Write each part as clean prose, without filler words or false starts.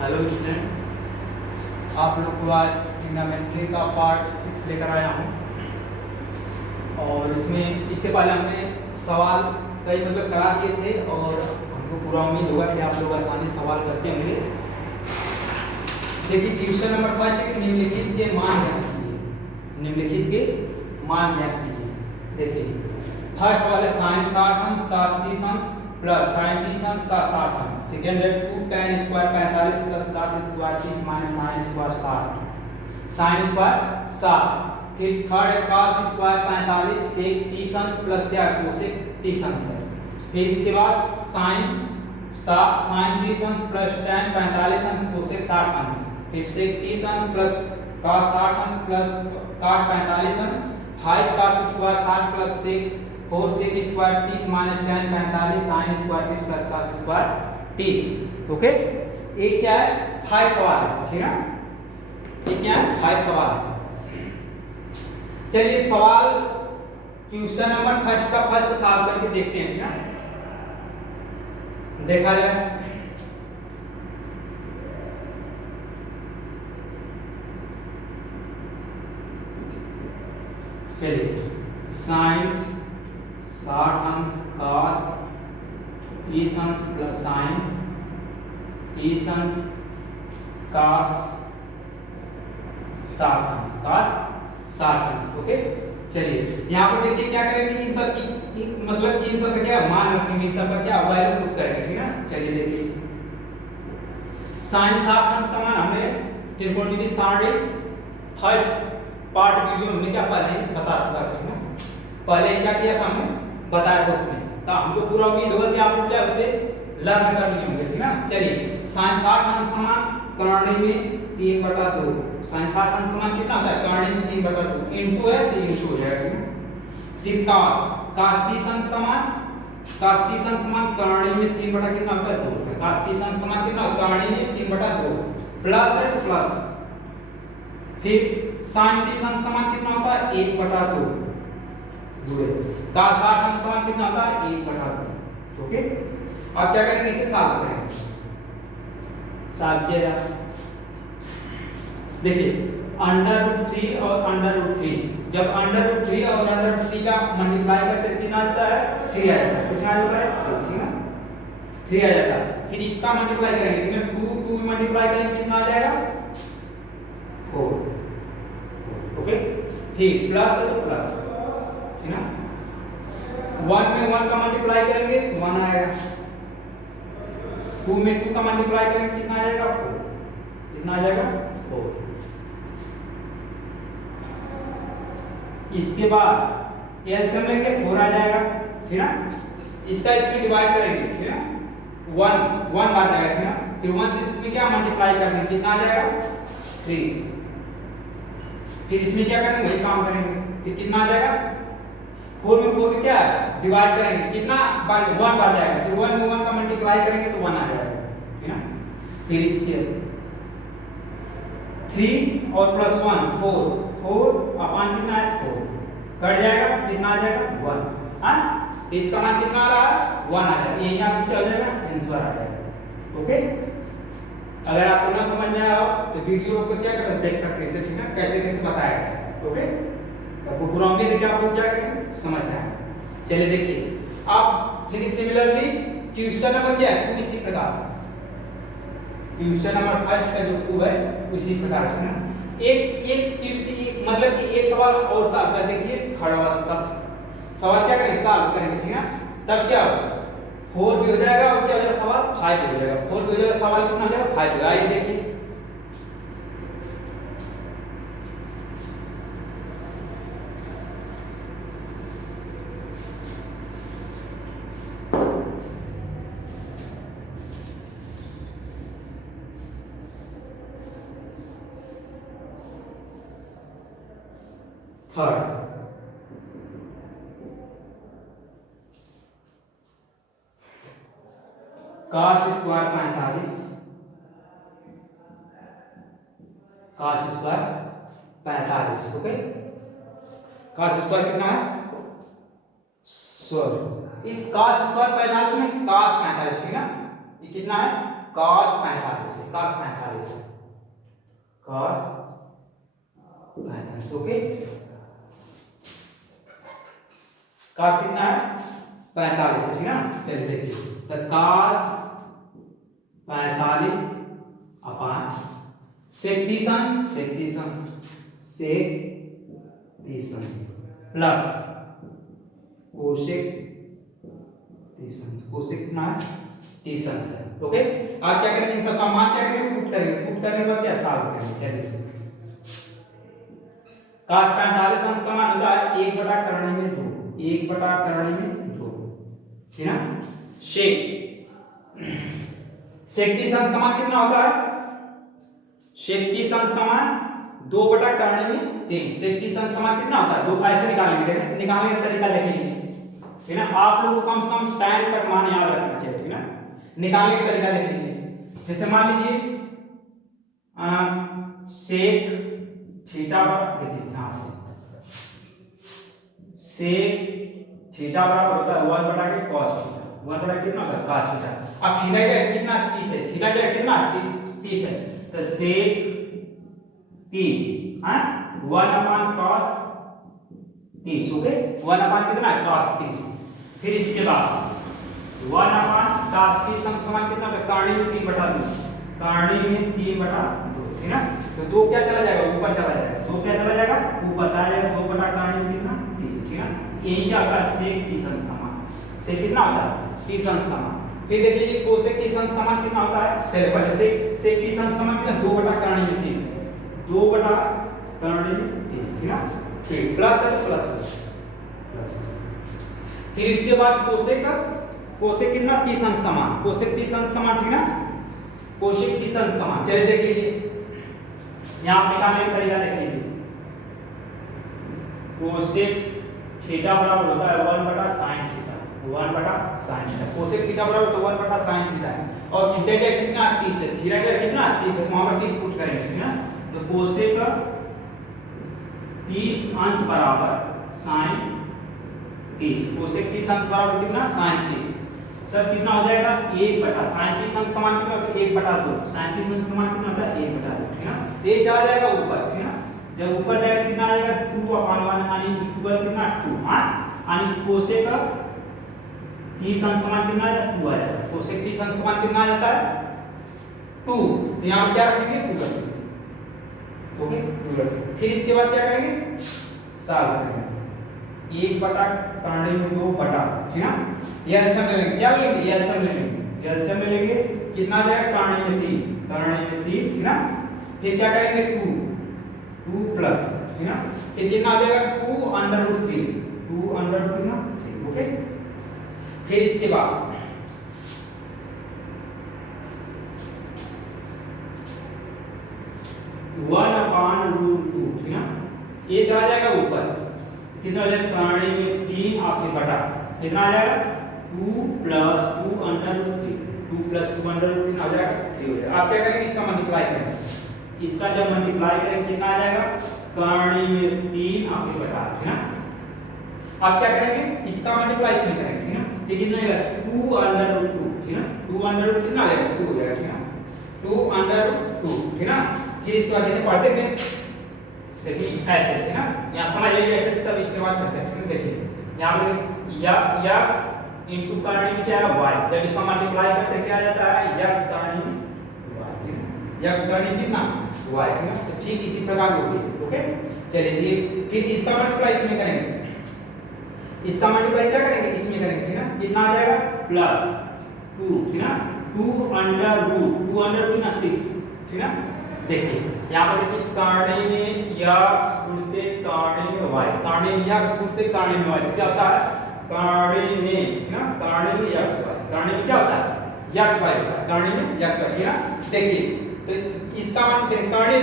Hello student, आप लोग को आज ट्रिग्नोमेट्री का पार्ट 6 लेकर आया हूँ। और इसके पहले हमने सवाल कई करा दिए थे और हमको पूरा उम्मीद होगा कि आप लोग आसानी से सवाल करते होंगे। देखिए क्वेश्चन नंबर 5 है, निम्नलिखित के मान ज्ञात कीजिए। निम्नलिखित के मान ज्ञात कीजिए। देखिए फर्स्ट वाले साइन 60 अंश का 30 अंश प्लस साइन 30 अंश का 60 अंश। सेकेंड है 2 tan square 45 plus cos square 30 minus sine square 60 sine square 60। फिर थर्ड है cos स्क्वायर 45 sec 30 अंश प्लस क्या cosec 30 अंश है। फिर इसके बाद साइन 30 अंश प्लस tan 45 अंश cosec 60 अंश। फिर sec 30 अंश प्लस cos 60 अंश प्लस cot 45 अंश। 5 cos square 60 plus sec 4 sec square 30 minus tan 45 sin square 30 plus cos square 30। Okay, एक क्या है 5 सवाल है, ठीक है। ये क्या है 5 सवाल है। चलिए सवाल क्वेश्चन नंबर फर्स्ट का फर्स्ट सॉल्व करके देखते हैं, ठीक है। देखा जाए चलिए साइन 60 अंश cos 30 अंश प्लस साइन 30 अंश cos 60 अंश। ओके, चलिए यहाँ पर देखिए क्या करेंगे, इन सब की इन सब का क्या मान रखेंगे, इन सब का क्या वैल्यू पुट करेंगे, ठीक है। चलिए देखिए साइन 60 अंश का मान हमने त्रिकोणमिति सारणी फर्स्ट पार्ट वीडियो हमने क्या पहले बता चुका था, ठीक है। पहले क्या किया था हमने बताया था उसमें, तो हमको पूरा उम्मीद होगा कि आप लोग क्या उसे लर्न कर लिए होंगे, ठीक है। चलिए साइन 60 अंश का मान कर्णी में 3/2। साइन 60 अंश का मान कितना होता है कर्णी में 3/2 इनटू है तो इनटू हो जाएगा, ठीक है। फिर cos 30 अंश का मान कर्णी में 3 कितना होता है 2। cos 30 अंश का मान कितना कर्णी में 3/2 प्लस है तो प्लस। फिर sin 30 अंश का मान कितना होता है 1/2 जुड़े। cos 60 अंश का मान कितना होता है 1/2। ओके, अब क्या करेंगे, इसे सॉल्व करेंगे। सॉल्व किया जाए, देखिए √3 और √3, जब √3 और √3 का मल्टीप्लाई करते कितना आता है 3 आ जाता है। कितना आ जाता है 3 ना 3 आ जाता है। फिर इसका मल्टीप्लाई करेंगे, इसमें 2 में मल्टीप्लाई करेंगे कितना आ जाएगा 4। ओके, फिर प्लस है तो प्लस, ठीक है। 1 में 1 का मल्टीप्लाई करेंगे 1 आएगा। 2 में 2 का मल्टीप्लाई करेंगे कितना आ जाएगा 4। कितना आ जाएगा 4। इसके बाद एलसीएम लेंगे 4 आ जाएगा, ठीक है। इसका इसमें डिवाइड करेंगे, ठीक है। 1 बार आएगा, ठीक है। फिर 1 से इसमें क्या मल्टीप्लाई कर देंगे कितना आ जाएगा 3। फिर इसमें क्या करेंगे वही काम करेंगे, फिर कितना आ जाएगा 4 में क्या डिवाइड करेंगे कितना 1 बार जाएगा। फिर 1 में 1 का मल्टीप्लाई करेंगे तो 1 आ जाएगा, ठीक है। फिर इसके 3 और प्लस 1 4 अपॉन कितना है 4 कट जाएगा, कितना आ जाएगा 1। हां, इसका मान कितना आ रहा है 1 आ जाएगा। ये यहां क्या हो जाएगा आंसर आ जाएगा। ओके, अगर आपको ना समझ में आया हो तो वीडियो को क्या करते देख सकते हैं, ठीक है, कैसे कैसे बताया गया है। ओके, तो पूरा उम्मीद है कि आप लोग क्या करेंगे समझ आए। चलिए देखिए अब देखिए सिमिलरली क्वेश्चन नंबर क्या है इसी प्रकार, क्वेश्चन नंबर फर्स्ट का जो 2 है उसी प्रकार है ना। एक क्वेश्चन मतलब कि एक सवाल और सॉल्व कर देखिए। थर्ड वाला सवाल क्या करेंगे सॉल्व करेंगे, ठीक है। तब क्या होगा 4 भी हो जाएगा और क्या हो जाएगा सवाल 5 हो जाएगा। 4 भी हो जाएगा सवाल कितना हो जाएगा 5 हो जाएगा। आइए देखिए third cos square 45 okay. cos square कितना है सॉरी इस cos स्क्वायर 45 में cos 45, ठीक है। ये कितना है cos 45 से, cos 45 से, cos 45 ओके। cos कितना है 45 है, ठीक है ना। चलिए देखिए तो cos 45 अपान sec 30 अंश प्लस कोसेक 30 अंश, कोसेक कितना है 30 अंश है ओके। आप क्या करेंगे इन सबका मान क्या करेंगे पुट करेंगे, पुट करने के बाद क्या सॉल्व करेंगे। चलिए cos 45 अंश का मान होता है 1/2 में 2, 1/2 में 2, ठीक है ना। sec 30 अंश का मान कितना होता है, sec 30 अंश का मान 2/3 में 3, sec 30 अंश का मान कितना होता है 2, ऐसे निकालेंगे, निकालने का तरीका देखेंगे, ठीक है ना। आप लोगों को कम से कम टाइम तक मान याद रखना चाहिए, ठीक है ना। निकालने का तरीका देखेंगे, जैसे मान लीजिए sec थीटा बराबर, देखिए यहां से sec थीटा बराबर होता है 1/cos थीटा, 1/, कितना होता है cos थीटा। अब थीटा क्या कितना 30 है, थीटा क्या कितना 30 है, तो sec 30 हां 1/cos 30 ओके, 1/ कितना है cos 30। फिर इसके बाद 1/cos 30 अंश का मान कितना होगा, कर्ण में 3/2, कर्ण में 3/2, ठीक है। तो 2 क्या चला जाएगा ऊपर चला जाएगा, 2 क्या चला जाएगा ऊपर आ जाएगा, 2/कर्ण में कितना 3, ठीक है। यही क्या होता है sec 30 अंश का मान, sec कितना होता है 30 अंश का मान। फिर देखिए cosec 30 अंश का मान कितना होता है, चलिए पहले sec 30 अंश का मान कितना 2/कर्ण में 3, 2/कर्ण में 3, ठीक है। ठीक प्लस है प्लस प्लस। फिर इसके बाद cosec कितना 30 अंश का मान, cosec 30 अंश का मान, ठीक है ना, cosec 30 अंश का मान। चलिए देख लीजिए यहां आप निकालने का तरीका देख लीजिए, cosec थीटा बराबर होता है 1/sin theta, 1/sin theta, cosec theta बराबर तो 1/sin थीटा है, और थीटा क्या कितना 30 है, थीटा क्या कितना 30 है, वहां पर 30 पुट करेंगे, ठीक है। तो cosec 30 अंश बराबर sin 30, cosec 30 अंश बराबर कितना sin 30, तब कितना हो जाएगा 1/sin 30 अंश का मान कितना होता है 1/2, sin 30 अंश का मान कितना होता है 1/2, ठीक है ना। तो ये चला जाएगा ऊपर, ठीक है ना। जब ऊपर जाएगा कितना आ जाएगा 2/1 यानी इक्वल कितना 2, हां यानी cosec 30 अंश का मान कितना आ जाएगा 2 आ जाएगा, cosec 30 अंश का मान कितना आ जाता है 2, तो यहां पर क्या रखेंगे 2 रखेंगे ओके। फिर इसके बाद क्या करेंगे सॉल्व करेंगे, 1/कर्ण में 2/, ठीक है। ये एलसीएम ले लेंगे, क्या लेंगे एलसीएम ले लेंगे, एलसीएम ले लेंगे कितना आ जाएगा कर्ण में 3, ठीक है ना। फिर क्या करेंगे 2 प्लस, ठीक है। फिर कितना आ जाएगा 2√3, 2√3 ओके। फिर इसके बाद 1/√2, ठीक है। ये चला जाएगा ऊपर, कितना हो जाएगा कर्ण में 3 आखिर बटा, कितना आ जाएगा 2 प्लस 2√3, 2 प्लस 2√3 आ जाएगा 3 हो जाएगा। आप क्या करेंगे इसका मल्टीप्लाई करेंगे, इसका जब मल्टीप्लाई करेंगे कितना आ जाएगा कर्ण में 3 आखिर बटा, ठीक है। आप क्या करेंगे इसका मल्टीप्लाई इसमें करेंगे, ठीक है। ये कितना आएगा 2√2, ठीक है। 2√2 कितना आ जाएगा 2 हो जाएगा, ठीक है। 2√2, ठीक है ना। फिर इसके बाद देखिए पढ़ते हैं, देखिए ऐसे, ठीक है ना। यहाँ समझ लीजिए अच्छे से, तब इसके बाद करते हैं, ठीक है। देखिए यहाँ पे x इनटू कर्ण में क्या है y, जब इसका मल्टीप्लाई करते हैं क्या आ जाता है x कर्ण में y, ठीक है। x कर्ण में कितना y, ठीक है। तो ठीक इसी प्रकार होगी ओके। चलिए फिर इसका मल्टीप्लाई इसमें करेंगे, इसका मल्टीप्लाई क्या करेंगे इसमें करेंगे, ठीक है। कितना आ जाएगा प्लस 2, ठीक है। 2√2 ना 6, ठीक है। देखिए यहाँ पर देखिए कर्ण में x गुणित कर्ण में y, कर्ण में x गुणित कर्ण में y, तो क्या होता है कर्ण में, ठीक है, कर्ण में xy, कर्ण में क्या होता है xy होता है, कर्ण में xy, ठीक है। देखिए तो इसका मान कर्ण में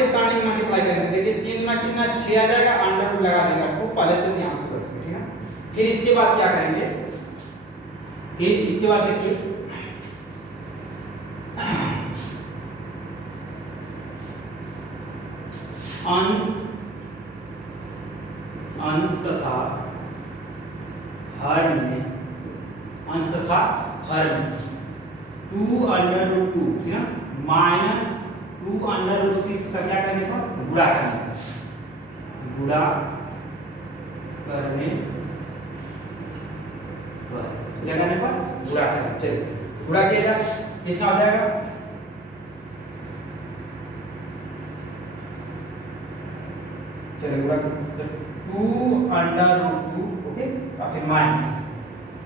मल्टीप्लाई करेंगे, देखिए 3 में कितना 6 आ जाएगा, अंडर रूट लगा देंगे, 2 पहले से ध्यान रखिए, ठीक है। फिर इसके बाद क्या करेंगे, फिर इसके बाद देखिए अंश तथा हर में, अंश तथा हर में 2 अंडर रूट 2, ठीक है, माइनस 2 अंडर रूट 6 का क्या करने पर गुणा करने पर, गुणा करने पर, क्या करने पर गुणा करने। चलिए गुणा किया जाए, कितना हो जाएगा, चलिए गुणा तो 2 अंडर रूट 2, ओके, और फिर माइनस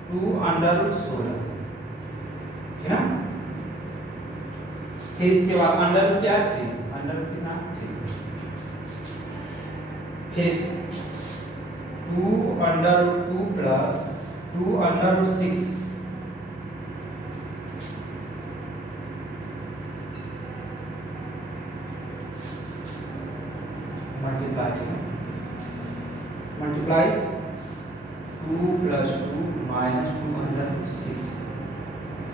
2 अंडर रूट 16, ठीक है ना। फिर इसके बाद अंडर रूट क्या है 3, अंडर रूट कितना 3, फिर 2 under root 2 plus 2 under root 6 multiply 2 plus 2 minus 2 under root 6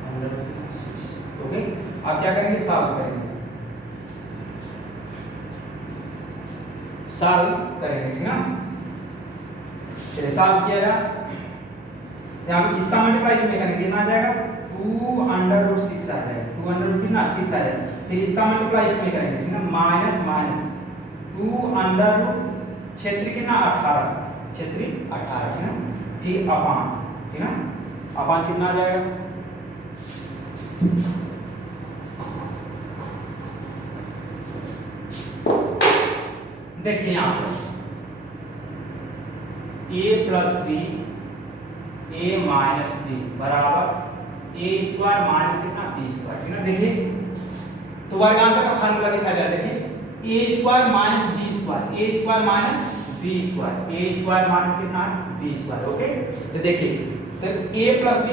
under root 6, okay. आप क्या करेंगे, सॉल्व करेंगे, सॉल्व करेंगे, ठीक है ना। चलिए सॉल्व किया जाए, यहाँ पे इसका मल्टीप्लाई इसमें करेंगे, कितना आ जाएगा 2 अंडर रूट 6 आ जाएगा, 2 अंडर रूट कितना 6 आ जाएगा, फिर इसका मल्टीप्लाई इसमें करेंगे, ठीक है, माइनस माइनस 2 अंडर रूट क्षेत्र कितना 18, क्षेत्र 18, ठीक है, फिर अपान, ठीक है, अपान कितना आ जाएगा, देखिए यहाँ पर a plus B a minus B बराबर a स्क्वायर माइनस कितना b स्क्वायर, ठीक है। देखिए तो वर्गांतर का फार्मूला दिखा जाए, देखिए a square minus b square, a square minus b square, a square minus कितना b स्क्वायर, ओके। तो देखिए तो a plus b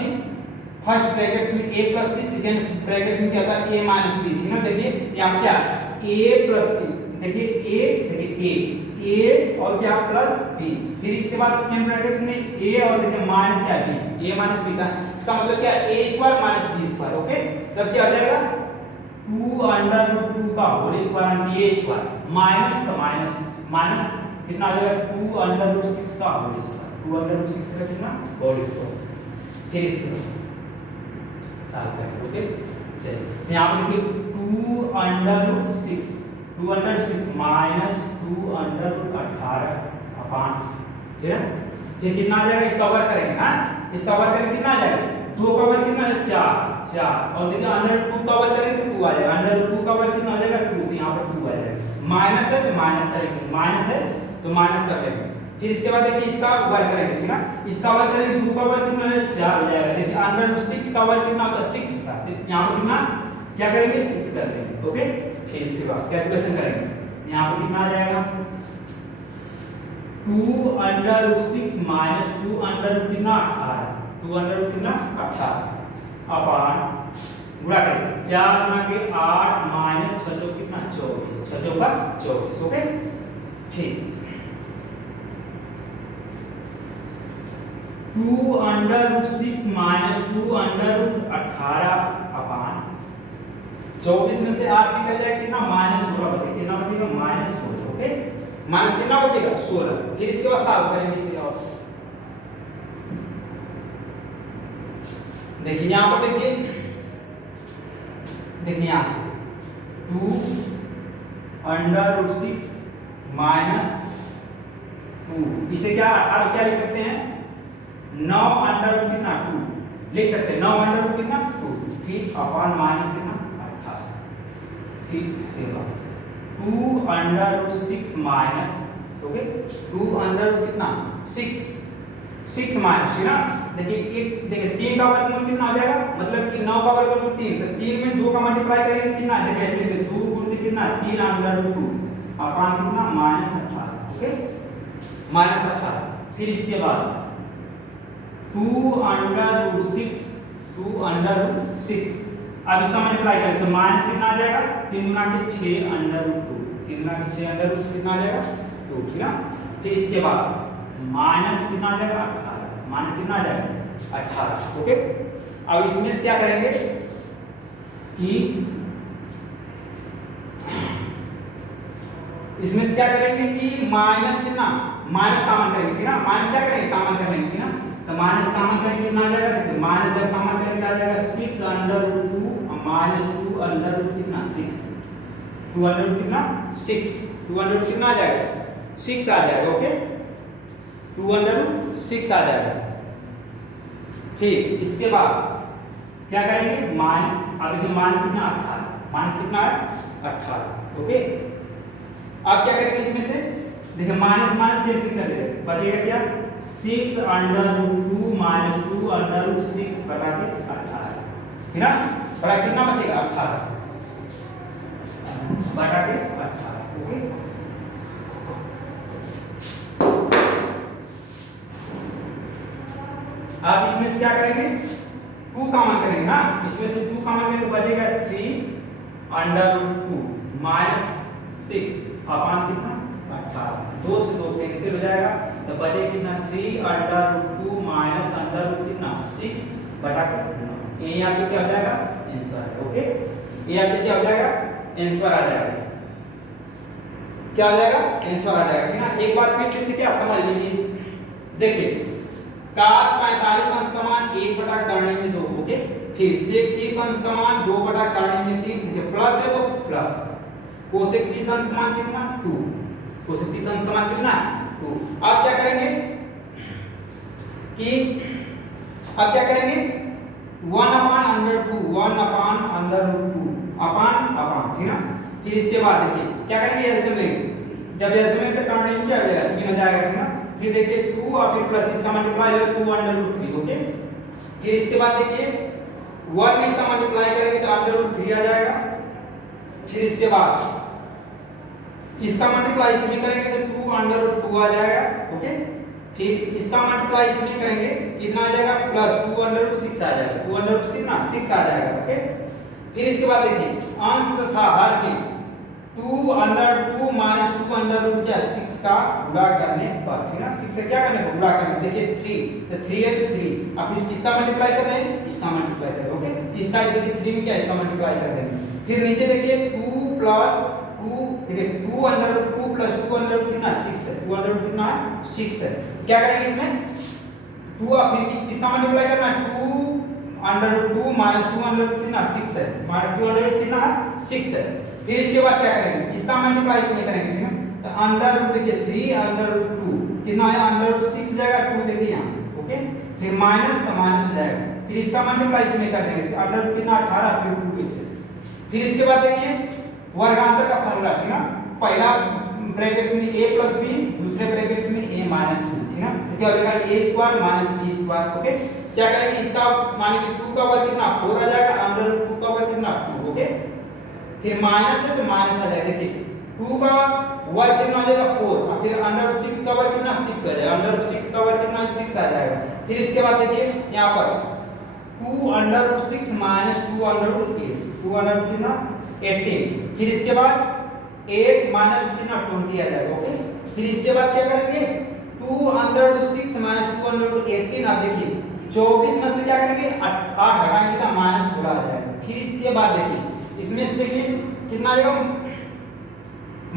first brackets में a plus b, second brackets में क्या था a माइनस b, ठीक है। देखिए यहाँ क्या a प्लस b, देखिए a, देखिए a और क्या प्लस b, फिर इसके बाद सेकंड ब्रैकेट्स में a और देखिए माइनस क्या b, a माइनस b था, इसका मतलब क्या a square minus b square, okay. तब क्या हो जाएगा 2 अंडर रूट 2 का whole square a square minus का माइनस माइनस कितना आ जाएगा 2 अंडर रूट 6 का होल स्क्वायर, 2 अंडर रूट 6 का कितना होल स्क्वायर, फिर इसके सॉल्व करेंगे, ओके। चलिए यहाँ पर देखिए 2 under root 6, 2 under root 6 minus 2 under root 18 upon, ठीक है। फिर कितना आ जाएगा, इसका वर्ग करेंगे, हाँ इसका वर्ग करेंगे, कितना आ जाएगा 2 का वर्ग कितना है 4, और देखिए अंडर रूट 2 का वर्ग करेंगे तो 2 आ जाएगा, अंडर रूट 2 का वर्ग कितना आ जाएगा 2, तो यहाँ पर 2 आ जाएगा, माइनस है तो माइनस करेंगे, माइनस है तो माइनस कर लेंगे, फिर इसके बाद देखिए इसका वर्ग करेंगे, ठीक है, इसका वर्ग करेंगे 2 का वर्ग कितना है 4 हो जाएगा, देखिए अंडर रूट 6 का वर्ग कितना होता है 6 होता है, यहाँ पर कितना क्या करेंगे 6 कर लेंगे, ओके। फिर इसके बाद कैलकुलेशन करेंगे, यहाँ पर कितना आ जाएगा 2 under root 6 minus 2 under root कितना 18, 2 अंडर रूट कितना 18 अपान गुणा करेंगे 4 गुणा के 8 माइनस 6 चौक कितना 24, 6 चौका 24, ओके। ठीक 2 under root 6 minus 2 under root 18 upon 24 में से 8 निकल जाएगा कितना -16 बचेगा, कितना बचेगा -16, ओके। माइनस कितना बचेगा 16, फिर इसके बाद सॉल्व करेंगे इसे, और देखिए यहां पर देखिए यहां से 2 अंडर रूट 6 माइनस 2, इसे क्या 18 क्या लिख सकते हैं 9 अंडर रूट कितना 2 लिख सकते हैं, 9 अंडर रूट कितना 2, फिर अपान माइनस कितना 18, फिर इसके बाद 2 under root 6 minus, okay 2 under root कितना 6 माइनस, ठीक ना। देखिए 3 का वर्गमूल कितना हो जाएगा, मतलब कि 9 का वर्गमूल 3, तो 3 में 2 का मल्टीप्लाई करेंगे कितना, देखिए ऐसे लिखते 2 गुणित कितना 3 अंडर रूट 2 अपान कितना -18, ओके -18, फिर इसके बाद 2 अंडर रूट 6 अब इसका मल्टीप्लाई करें तो माइनस कितना आ जाएगा 3 गुना के 6 अंडर रूट 2, 3 गुना के 6 अंडर रूट कितना आ जाएगा 2, ठीक है। फिर इसके बाद माइनस कितना आ जाएगा 18, माइनस कितना आ जाएगा 18, ओके। अब इसमें से क्या करेंगे कि इसमें से क्या करेंगे कि माइनस कितना माइनस कॉमन करेंगे, ठीक है, माइनस क्या करेंगे कॉमन कर लेंगे, ठीक है। तो माइनस कॉमन करेंगे कितना आ जाएगा, देखिए माइनस जब कॉमन करेंगे आ जाएगा 6 under root 2 minus 2 under root कितना 6, 2 अंडर रूट कितना 6, 2 अंडर रूट कितना आ जाएगा 6 आ जाएगा। ओके 2 अंडर रूट 6 आ जाएगा। ठीक, इसके बाद क्या करेंगे मान, अब देखिए माइनस कितना 18, माइनस कितना है 18। ओके अब क्या करेंगे इसमें से, देखिए माइनस माइनस कैंसिल कर देंगे, बचेगा क्या 6 under root 2 minus 2 under root 6 बटा के 18, है ना, बड़ा कितना बचेगा 18 बटा के 18। ओके अब इसमें से क्या करेंगे 2 कॉमन करेंगे ना, इसमें से 2 कॉमन करेंगे तो बचेगा 3 अंडर रूट 2 माइनस 6 अपॉन कितना 18, 2 से 2 कैंसिल हो जाएगा तो बचे कितना 3 under root 2 minus under root कितना 6 बटा के 9। ये यहाँ पे क्या हो जाएगा आंसर है। ओके ये यहाँ पे क्या हो जाएगा आंसर आ जाएगा, क्या आ जाएगा आंसर आ जाएगा, ठीक ना। एक बार फिर से क्या समझ लीजिए, देखिए cos 45 अंश का मान 1 बटा करने में 2। ओके फिर sec 30 अंश का मान 2 बटा करने में 3, देखिए प्लस है तो प्लस, cosec 30 अंश का मान कितना 2, cosec 30 अंश का मान कितना 2। अब क्या करेंगे कि अब क्या करेंगे 1 upon under 2 1 upon under root 2 upon upon, ठीक ना। फिर इसके बाद देखिए क्या करेंगे एलसीएम लेंगे, जब एलसीएम लेंगे तो करने में क्या हो जाएगा 3 हो जाएगा, ठीक ना। फिर देखिए 2 और फिर प्लस इसका मल्टीप्लाई होगा 2 अंडर रूट 3। ओके फिर इसके बाद देखिए 1 में इसका मल्टीप्लाई करेंगे तो अंडर रूट 3 आ जाएगा। फिर इसके बाद इसका मल्टीप्लाई इसमें करेंगे तो 2 अंडर रूट 2 आ जाएगा। ओके फिर इसका मल्टीप्लाई इसमें करेंगे कितना आ जाएगा प्लस 2 अंडर रूट 6 आ जाएगा, 2 अंडर रूट कितना 6 आ जाएगा। ओके फिर इसके बाद देखिए अंश तथा हर में 2 अंडर 2 माइनस 2 अंडर रूट क्या 6 का गुणा करने पर, ठीक ना। 6 से क्या करने पर गुणा करने, देखिए 3 तो 3 है तो 3, अब फिर किसका मल्टीप्लाई कर रहे हैं इसका मल्टीप्लाई कर रहे हैं। ओके इसका देखिए 3 में क्या इसका मल्टीप्लाई कर देंगे। फिर नीचे देखिए 2 प्लस 2, देखिए 2 under root 2 plus 2 under root कितना 6 है, 2 अंडर रूट कितना है 6 है। क्या करेंगे इसमें 2 और फिर किसका मल्टीप्लाई करना है 2 under root 2 minus 2 under root कितना 6 है, माइनस 2 अंडर रूट कितना है 6 है। फिर इसके बाद क्या करेंगे इसका मल्टीप्लाई इसमें करेंगे, ठीक है। तो अंडर रूट देखिए 3 अंडर रूट 2 कितना है अंडर रूट 6 हो जाएगा 2 देखिए यहाँ। ओके फिर माइनस तो माइनस हो जाएगा, फिर इसका मल्टीप्लाई इसमें कर देंगे तो अंडर रूट कितना 18 फिर 2 कैसे। फिर इसके बाद देखिए वर्गांतर का फॉर्मूला, ठीक ना। पहला ब्रैकेट्स में a प्लस b, दूसरे ब्रैकेट्स में a माइनस b, ठीक ना। तो क्या हो जाएगा a square minus b square. Okay क्या करेंगे इसका माने कि 2 का वर्ग कितना 4 आ जाएगा, अंडर रूट 2 का वर्ग कितना 2। ओके फिर माइनस है तो माइनस आ जाएगा, देखिए 2 का वर्ग कितना आ जाएगा 4 और फिर अंडर रूट 6 का वर्ग कितना 6 आ जाएगा, अंडर रूट 6 का वर्ग कितना 6 आ जाएगा। फिर इसके बाद देखिए यहाँ पर 2 under root 6 minus 2 under root 8, 2 under root कितना 18। फिर इसके बाद 8 माइनस कितना 20 आ जाएगा। ओके फिर इसके बाद क्या करेंगे 2 under root 6 minus 2 under root 18, आप देखिए 24 में से क्या करेंगे 8 हटाएंगे कितना माइनस 16 आ जाएगा। फिर इसके बाद देखिए इसमें से देखिए कितना आ जाएगा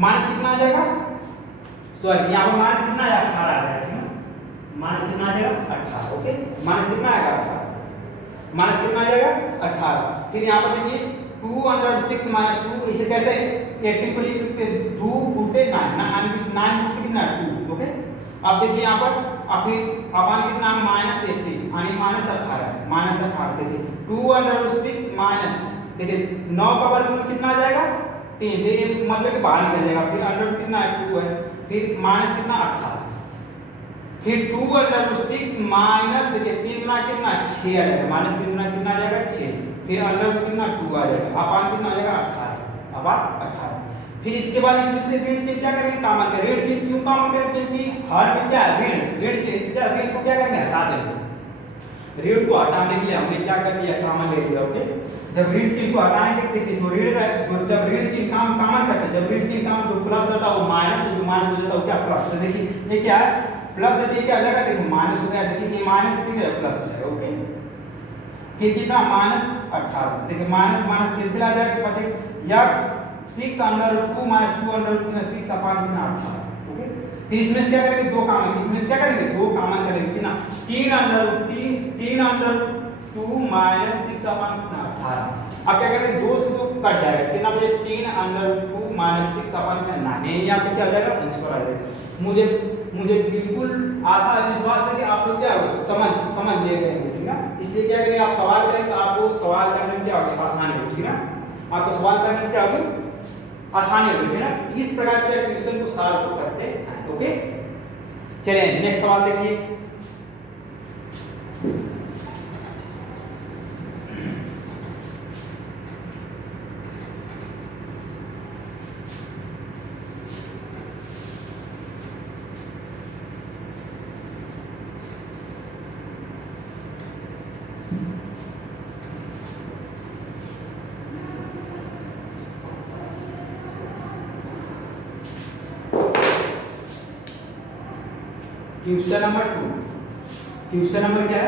माइनस कितना आ जाएगा, सॉरी यहाँ पर माइनस कितना आएगा 18 आ जाएगा, ठीक है। माइनस कितना आ जाएगा 18। ओके माइनस कितना आएगा 18, माइनस कितना आ जाएगा 18। फिर यहाँ पर देखिए 2 अंडर 6 माइनस 2, इसे कैसे 18 को लिख सकते हैं 2 उल्टे 9 उल्टे कितना 2। ओके अब देखिए यहाँ पर अब फिर अपन कितना माइनस 18 यानी माइनस 18 देखिए 2 अंडर 6 माइनस देखिए 9 का वर्गमूल कितना आ जाएगा 3, ये मतलब कि बाहर निकल जाएगा। फिर अंडर कितना है 2 है, फिर माइनस कितना 18, फिर 2 अंडर 6 माइनस देखिए 3 गुना कितना 6 आ जाएगा, माइनस 3 गुना कितना आ जाएगा 6, फिर अंडर कितना 2 आ जाएगा, अपान कितना आ जाएगा 18, अपान 18। फिर इसके बाद इसमें से ऋण चिन्ह क्या करेंगे कॉमन करेंगे, ऋण चिन्ह क्यों कॉमन करेंगे क्योंकि हर में क्या है ऋण चिन्ह, इससे ऋण को क्या करेंगे हटा देंगे। ऋण को हटाने के लिए हमने क्या कर दिया कॉमन ले लिया। ओके जब ऋण चिन्ह को हटाएंगे देखिए जो जब ऋण चिन्ह काम कॉमन करते हैं, जब ऋण चिन्ह काम जो प्लस रहता है वो माइनस, जो माइनस हो जाता है वो क्या प्लस। तो देखिए ये क्या है प्लस है, ये क्या हो जाएगा देखिए माइनस हो गया, देखिए ये माइनस कितना प्लस हो जाएगा। ओके फिर कितना माइनस 18, देखिए माइनस माइनस कैंसिल आ जाएगा, बचे x 6 under root 2 minus 2 under root 6 upon कितना 18। ओके। फिर इसमें से क्या करेंगे, दो कॉमन, इसमें से क्या करेंगे, दो कॉमन करेंगे कितना, 3 अंडर रूट 2 माइनस 6 अपॉन 18। अब क्या करेंगे, 2 से 2 कट जाएगा, कितना बचे, 3 अंडर रूट 2 माइनस 6 अपॉन 9, यहाँ पे क्या हो जाएगा, आंसर आ जाएगा। मुझे बिल्कुल आशा विश्वास है कि आप लोग क्या समझ ले गए हैं, ठीक है। इसलिए क्या करेंगे, आप सवाल करें तो आपको सवाल करने में क्या होगा, आसानी होगी, ठीक है। आपको सवाल करने में क्या होगी, आसानी होगी, है ना। इस प्रकार के क्वेश्चन को सॉल्व करते हैं, ओके। चलिए नेक्स्ट सवाल देखिए। क्वेश्चन नंबर 2, क्वेश्चन नंबर क्या है,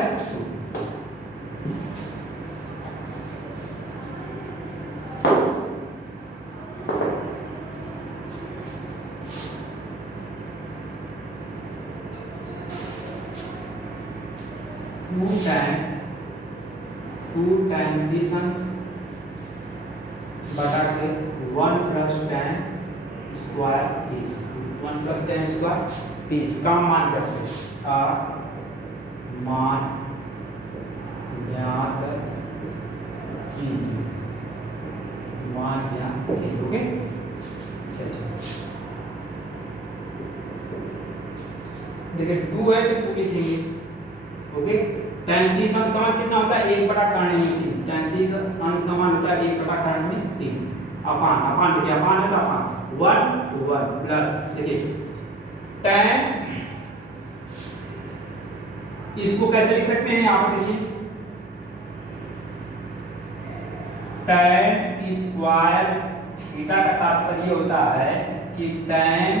2 tan 20 बटा के 1 plus tan square 30, 1 plus tan square 30 का मान रखते हैं, मान ज्ञात कीजिए, मान ज्ञात कीजिए, ओके। देखिए 2 है तो 2 लिखेंगे, ओके। tan 30 अंश का मान कितना होता है, 1 बटा कर्ण में 3, tan 30 अंश का मान होता है 1 बटा कर्ण में 3, अपान देखिए, अपान है तो अपान 1 to 1 प्लस, देखिए tan, इसको कैसे लिख सकते हैं, आप देखिए tan स्क्वायर थीटा का तात्पर्य होता है कि tan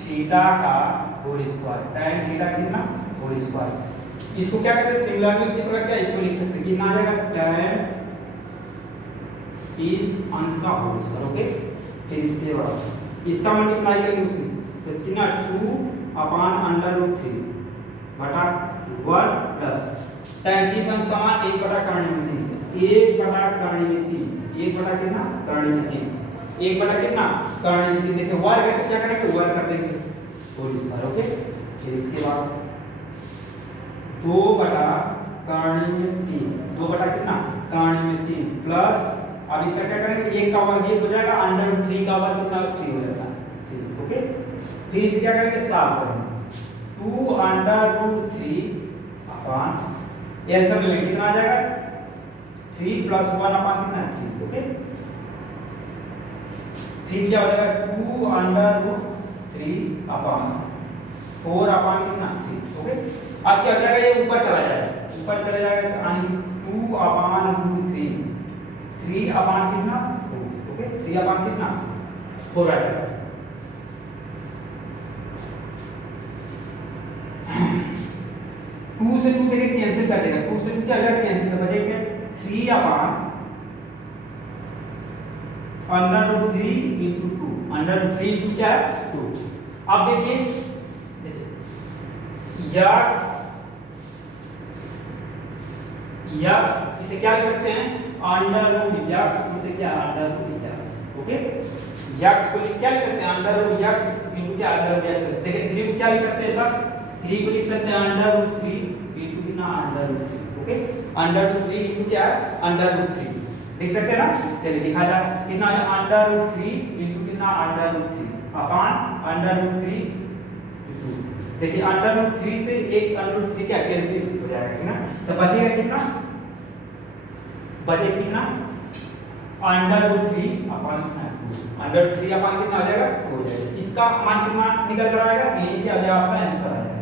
थीटा का होल स्क्वायर, tan थीटा कितना, होल स्क्वायर। इसको क्या कहते हैं, सिमिलर में उसी प्रकार क्या इसको लिख सकते हैं, कितना आ जाएगा, tan इस अंश का होल स्क्वायर, ओके। फिर इसके बाद इसका मल्टीप्लाई करेंगे उससे, तो कितना 2 अपॉन अंडर रूट 3 बटा 1 प्लस tan 30 अंश का मान 1 बटा कर्ण में 3, 1 बटा कर्ण में 3, 1 बटा कितना, कर्ण में 3, 1 बटा कितना, कर्ण में 3, देखिए वर्ग है तो क्या करेंगे, वर्ग कर देंगे होल स्क्वायर, ओके। फिर इसके बाद 2 बटा कर्ण में 3, 2 बटा कितना, कर्ण में 3 प्लस, अब इसका क्या करेंगे, 1 का वर्ग 1 हो जाएगा, अंडर रूट 3 का वर्ग कितना, 3 हो जाता है, ठीक, ओके। फिर इसे क्या करेंगे, सॉल्व करेंगे, 2 अंडर रूट 3 अपॉन, ये आंसर मिलेगा कितना आ जाएगा, 3 प्लस 1 अपॉन कितना, 3, ओके। फिर क्या हो जाएगा, 2 अंडर रूट 3 अपॉन 4 अपॉन कितना, 3, ओके। अब क्या हो जाएगा, ये ऊपर चला जाएगा, ऊपर चला जाएगा तो यानी 2 अपॉन रूट 3 अपॉन कितना, 4, ओके। 3 अपॉन कितना, 4 आ जाएगा। 2 से 2 देखिए कैंसिल कर देगा, 2 से 2 क्या हो जाएगा, कैंसिल कर बचेगा 3 upon under root 3 into 2, under root 3 into क्या है, 2। अब देखिए यक्स इसे क्या लिख सकते हैं, अंडर रूट यक्स into क्या, under root x, okay. X को क्या लिख सकते हैं, अंडर रूट यक्स into क्या, अंडर रूट यक्स। देखिए 3 को क्या लिख सकते हैं, सर 3 को लिख सकते हैं अंडर रूट 3 into कितना, under root 3, okay. Under root 3 into क्या है, अंडर रूट 3 लिख सकते हैं ना। चलिए लिखा जाए, कितना है, अंडर रूट 3 into कितना, under root 3 upon under root 3 2। देखिए अंडर रूट 3 से एक अंडर रूट 3 क्या कैंसिल हो जाएगा, ठीक ना। तो बचेगा कितना, बचे कितना, under root 3 upon under root 3 upon कितना हो जाएगा, हो जाएगा। इसका मान कितना निकल कर आएगा, ये क्या हो जाएगा, आपका आंसर आ जाएगा,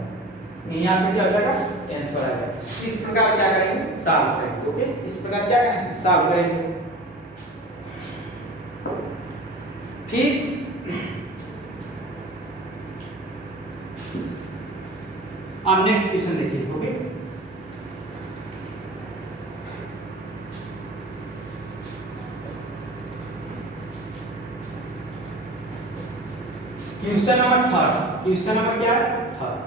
यहाँ पे क्या हो जाएगा, आंसर आ जाएगा। इस प्रकार क्या करेंगे, सॉल्व करेंगे, ओके। इस प्रकार क्या करेंगे, सॉल्व करेंगे। फिर अब नेक्स्ट क्वेश्चन देखिए, okay. Question number third, question number क्या है? Third,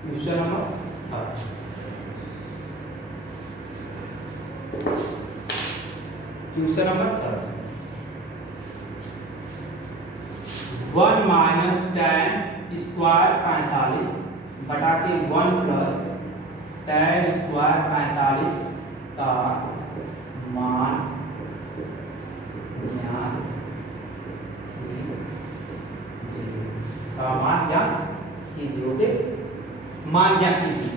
question number third. Question number third, 1 minus tan square 45 बटा के 1 प्लस tan स्क्वायर 45 का मान ज्ञात कीजिए। ओके, मान ज्ञात कीजिए।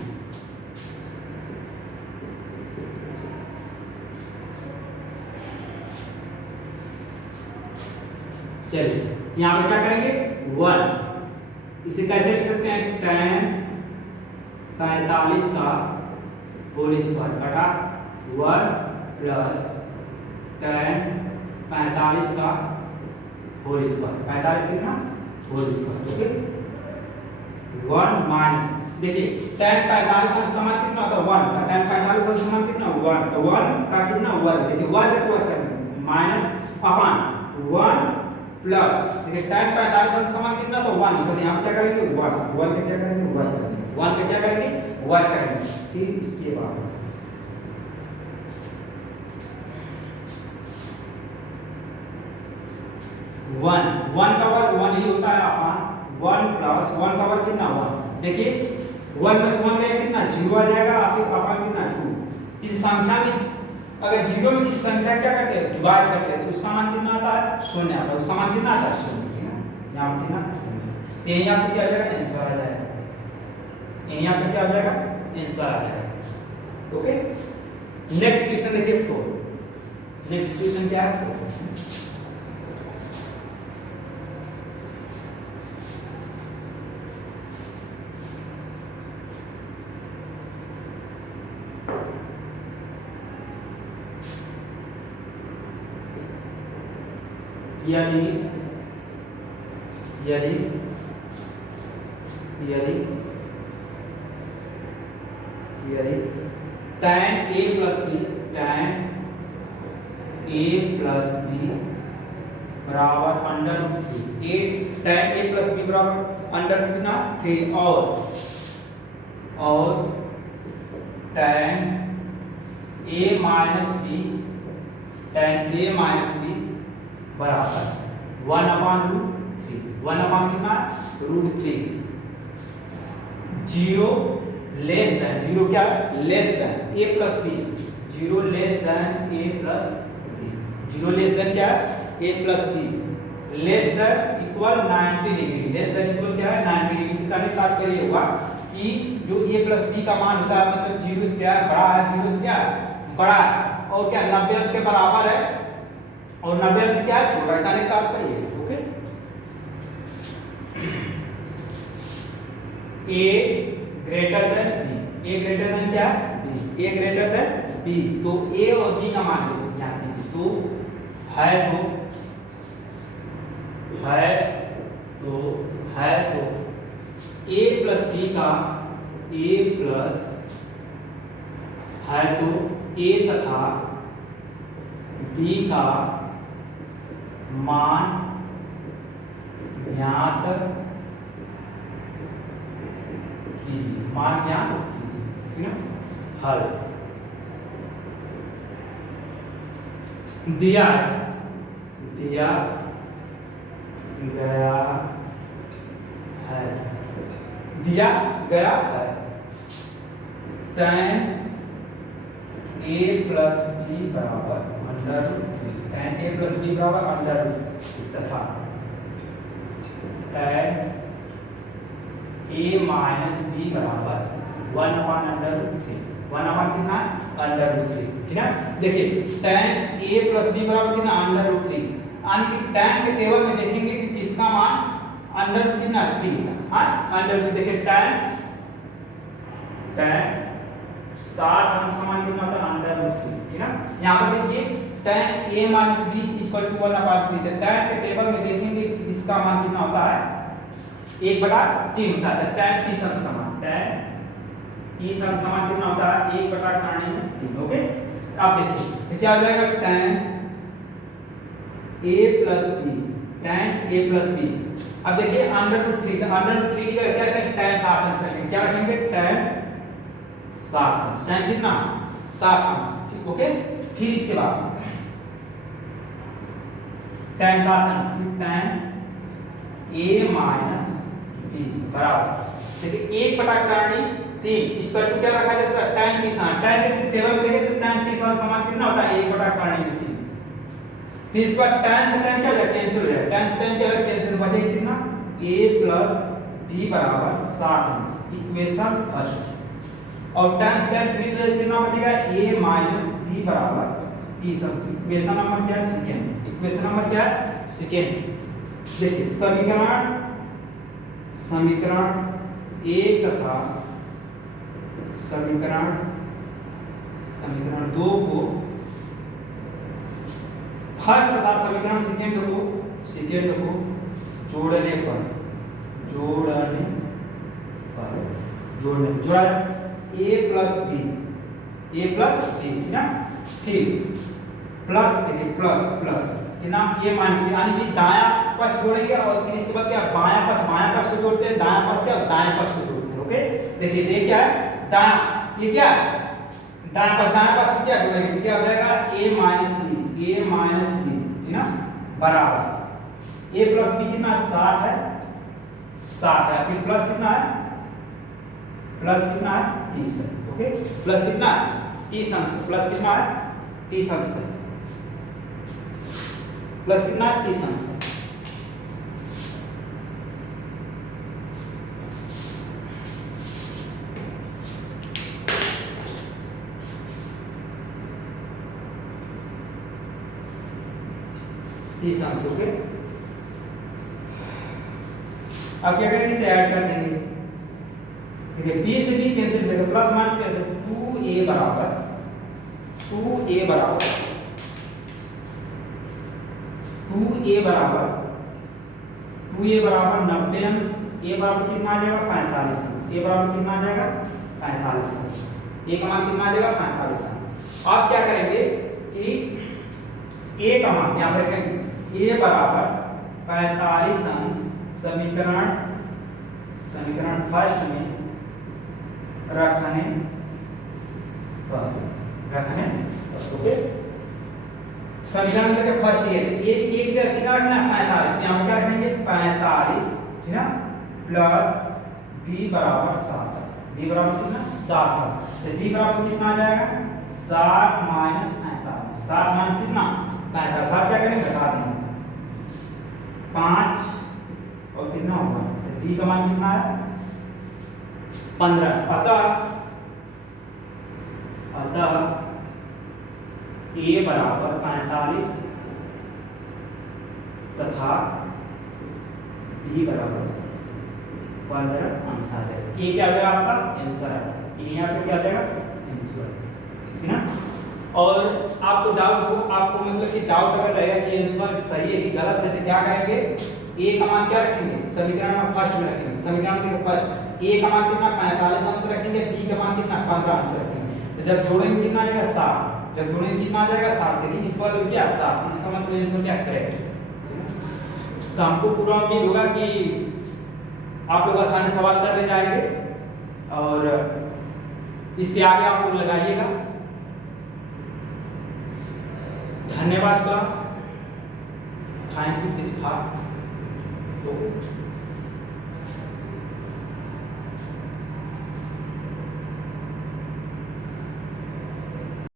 चलिए यहाँ पे क्या करेंगे? 1, इसे कैसे लिख सकते हैं? tan 45 का होल स्क्वायर बटा 1 प्लस tan 45 का होल स्क्वायर, 45 कितना? Whole square. ओके, 1 माइनस, देखिए tan 45 का समान कितना होता है? 1 का tan 45 का समान कितना? 1, तो 1 का कितना? 1, देखिए 1 का वर्ग करना माइनस अपॉन 1 प्लस, देखिए tan 45 का समान कितना? तो 1, तो यहाँ पे क्या करेंगे? 1 का क्या करेंगे? वर्ग करेंगे, 1 का क्या करेंगे? वर्ग करेंगे। फिर इसके बाद 1 का वर्ग 1 ही होता है अपॉन 1 प्लस 1 का वर्ग कितना? 1, देखिए 1 प्लस 1 का कितना? 0 आ जाएगा, आपके अपॉन कितना? 2। किसी संख्या में अगर 0 में किसी संख्या क्या करते हैं? डिवाइड करते हैं, तो उसका मान कितना आता है? 0 आता है। उसका मान कितना आता है? 0, ठीक है, यहाँ पे कितना? 0। तो यहीं आपको क्या आ जाएगा? आंसर आ जाएगा, यहीं आपको क्या आ जाएगा? आंसर आ जाएगा। ओके, नेक्स्ट क्वेश्चन देखिए 4। नेक्स्ट क्वेश्चन क्या है? 4। यदि यदि यदि यदि tan a प्लस b बराबर √3, tan a प्लस b बराबर √3 और tan a माइनस b बराबर 1/√3, 1 कितना? √3, 0 लेस देन, 0 क्या? Less than a plus b, 0 less than a plus b, 0 less than क्या? a plus b, less than equal 90 degree, less than equal क्या है? 90 degree. इसका तात्पर्य होगा कि जो a प्लस b का मान होता है मतलब 0 से क्या बड़ा है? 0 से क्या बड़ा है, और क्या 90 से बराबर है, और 90 से क्या है? छोटा है। का तात्पर्य है। Okay, a greater than b, a greater than क्या? b, a greater than b, तो a और b का मान ज्ञात कीजिए। तो a प्लस b का a प्लस है तो a तथा b का मान ज्ञात कीजिए, मान ज्ञात कीजिए, ठीक है ना? हल दिया गया है tan a प्लस b बराबर √3, tan a प्लस b बराबर √3 तथा tan a माइनस b बराबर 1/√3, 1 कितना? √3, ठीक है। देखिए tan a प्लस b बराबर कितना? √3, यानी कि tan के टेबल में देखेंगे कि किसका मान अंडर कितना? 3 था। हाँ, अंडर देखिए tan 60 अंश समान कितना होता है? √3, ठीक है। यहाँ पर देखिए tan a minus b equal to 1/3, तो tan के टेबल में देखेंगे इसका मान कितना होता है? 1/3 होता है। tan 30 अंश समान, tan 30 अंश समान कितना होता है? 1/3। ओके, अब देखिए क्या हो जाएगा? tan a plus b tan a plus B. अब देखिए √3 का क्या रखेंगे tan 60 अंश रखेंगे, क्या रखेंगे tan 60 अंश, tan कितना 60 अंश, ठीक ओके। फिर इसके बाद tan 60 अंश tan a माइनस b बराबर, देखिए 1/3 इक्वल टू क्या रखा जाए सर tan 30 अंश, tan के टेबल में देखें तो tan 30 अंश समान कितना होता है 1/3। फिर इसके बाद tan से tan क्या हो जाएगा कैंसिल हो जाएगा, tan से tan क्या होगा कैंसिल, बचेगा कितना a प्लस b बराबर 60 अंश, इक्वेशन फर्स्ट। और tan से tan 30 हो जाएगा कितना बचेगा a माइनस b बराबर 30 अंश, इक्वेशन नंबर क्या है सेकंड, इक्वेशन नंबर क्या है सेकंड। देखिए समीकरण 1 तथा समीकरण 2 को फर्स्ट तथा समीकरण सेकंड को जोड़ने पर जोड़ा a प्लस b ठीक ना, ठीक प्लस कितना a माइनस b, यानी कि दायां पक्ष जोड़ेंगे और फिर इसके बाद क्या बायां पक्ष को जोड़ते हैं, दायां पक्ष क्या दाएं पक्ष को जोड़ते हैं, ओके। देखिए ये क्या है दायां, ये क्या है दायां पक्ष क्या जोड़ेंगे, क्या हो जाएगा a माइनस b ठीक ना बराबर a प्लस b कितना 60 है, फिर प्लस कितना है 30 है, ओके। प्लस कितना है 30 अंश, प्लस कितना है 30 अंश है, प्लस कितना है 30 अंश है। ओके। अब क्या करेंगे इसे ऐड कर देंगे, ठीक है b से b कैंसिल करेंगे, प्लस माइनस क्या है 2a बराबर 90 अंश, a बराबर कितना आ जाएगा 45 अंश, a बराबर कितना आ जाएगा 45 अंश, a का मान कितना आ जाएगा 45 अंश। अब क्या करेंगे कि a का मान यहां पर रखेंगे a बराबर 45 अंश समीकरण फर्स्ट में रखने पर, ओके। समीकरण में फर्स्ट ये एक जगह कितना रखना है 45, यहां क्या रखेंगे 45 ठीक ना प्लस b बराबर 60, b बराबर कितना 60, तो b बराबर कितना आ जाएगा 60 माइनस 45, 60 माइनस कितना 45, आप क्या करेंगे घटा देंगे 5 और कितना होगा b का मान कितना है 15, अतः a बराबर 45 तथा b बराबर 15 अंश आ जाएगा, a क्या आ जाएगा आपका आंसर आ जाएगा, यहाँ पे क्या आ जाएगा आंसर, ठीक ना। और आपको मतलब कि डाउट अगर रहेगा कि आंसर सही है कि गलत है तो क्या करेंगे a का मान क्या रखेंगे समीकरण में फर्स्ट में रखेंगे, समीकरण में फर्स्ट a का मान कितना 45 अंश रखेंगे, b का मान कितना 15 अंश रखेंगे, तो जब जोड़ेंगे कितना आ जाएगा 60, जब जोड़ेंगे कितना आ जाएगा 60, देखिए इस पर क्या 60, इसका मतलब आंसर क्या करेक्ट है। तो हमको पूरा उम्मीद होगा कि आप लोग आसानी सवाल करने जाएंगे और इसके आगे आप लोग लगाइएगा। धन्यवाद class, thank you this far.